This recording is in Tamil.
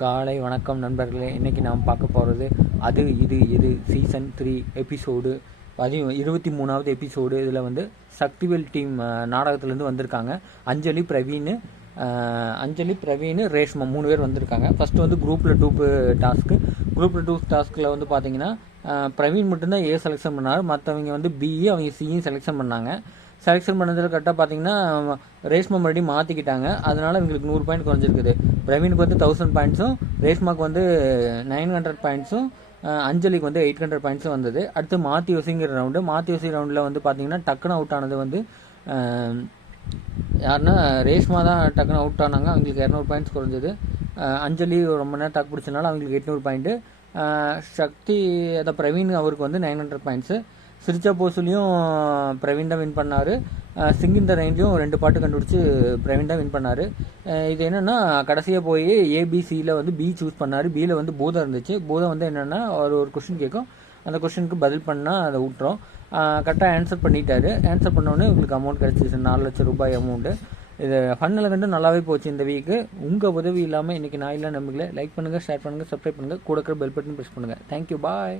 காலை வணக்கம் நண்பர்களே. இன்றைக்கி நாம் பார்க்க போகிறது அது இது இது சீசன் த்ரீ எபிசோடு பதி இருபத்தி மூணாவது எபிசோடு இதில் வந்து சக்திவேல் டீம் நாடகத்துலேருந்து வந்திருக்காங்க. அஞ்சலி பிரவீன் அஞ்சலி பிரவீன் ரேஷ்மா மூணு பேர் வந்திருக்காங்க. ஃபஸ்ட்டு வந்து குரூப்பில் டூப்பு டாஸ்க்கு குரூப்பில் டூ டாஸ்கில் வந்து பார்த்தீங்கன்னா பிரவீன் மட்டும்தான் ஏ செலெக்ஷன் பண்ணார். மற்றவங்க வந்து பிஇ அவங்க சியும் செலெக்ஷன் பண்ணாங்க. செலெக்ஷன் பண்ணதில் கரெக்டாக பார்த்தீங்கன்னா ரேஷ்மா மறுபடியும் மாற்றிக்கிட்டாங்க அதனால் இவங்களுக்கு நூறு பாயிண்ட் குறைஞ்சிருக்குது. பிரவீனுக்கு வந்து தௌசண்ட் பாயிண்ட்ஸும் ரேஷ்மாக்கு வந்து நைன் ஹண்ட்ரட் பாயிண்ட்ஸும் அஞ்சலிக்கு வந்து எயிட் ஹண்ட்ரட் பாயிண்ட்ஸும் வந்தது. அடுத்து மாத்தி யோசிங்கிற ரவுண்டு மாத்தியோசி ரவுண்டில் வந்து பார்த்தீங்கன்னா டக்குன்னு அவுட் ஆனது வந்து யாருன்னா ரேஷ்மா தான் டக்குன்னு அவுட் ஆனாங்க. அவங்களுக்கு இரநூறு பாயிண்ட்ஸ் குறைஞ்சது. அஞ்சலி ரொம்ப நேரம் டக் பிடிச்சனால அவங்களுக்கு எட்நூறு பாயிண்ட்டு சக்தி அதை பிரவீன் அவருக்கு வந்து நைன் ஹண்ட்ரட் பாயிண்ட்ஸு சிரிச்சா போஸ்லையும் பிரவீன் தான் வின் பண்ணார். சிங் இந்த ரேஞ்சும் ரெண்டு பாட்டு கண்டுபிடிச்சி பிரவீன் தான் வின் பண்ணார். இது என்னென்னா கடைசியாக போய் ஏபிசியில் வந்து பி சூஸ் பண்ணார். பியில் வந்து பூதம் இருந்துச்சு. பூதம் வந்து என்னென்னா ஒரு ஒரு கொஷின் கேட்கும். அந்த கொஷினுக்கு பதில் பண்ணால் அதை விட்டுரும் கரெக்டாக ஆன்சர் பண்ணிட்டாரு. ஆன்சர் பண்ணோடனே உங்களுக்கு அமௌண்ட் கிடச்சிச்சு நாலு லட்சம் ரூபாய் அமௌண்ட்டு இது ஃபன்னில் கண்டு நல்லாவே போச்சு இந்த வீக்கு உங்கள் உதவி இல்லாமல் இன்றைக்கி நான் இல்லை நம்பிக்கல லைக் பண்ணுங்கள் ஷேர் பண்ணுங்கள் சப்ஸ்கிரைப் பண்ணுங்கள் கூட இருக்கிற பெல் பட்டன் ப்ரெஸ் பண்ணுங்கள் தேங்க்யூ பாய்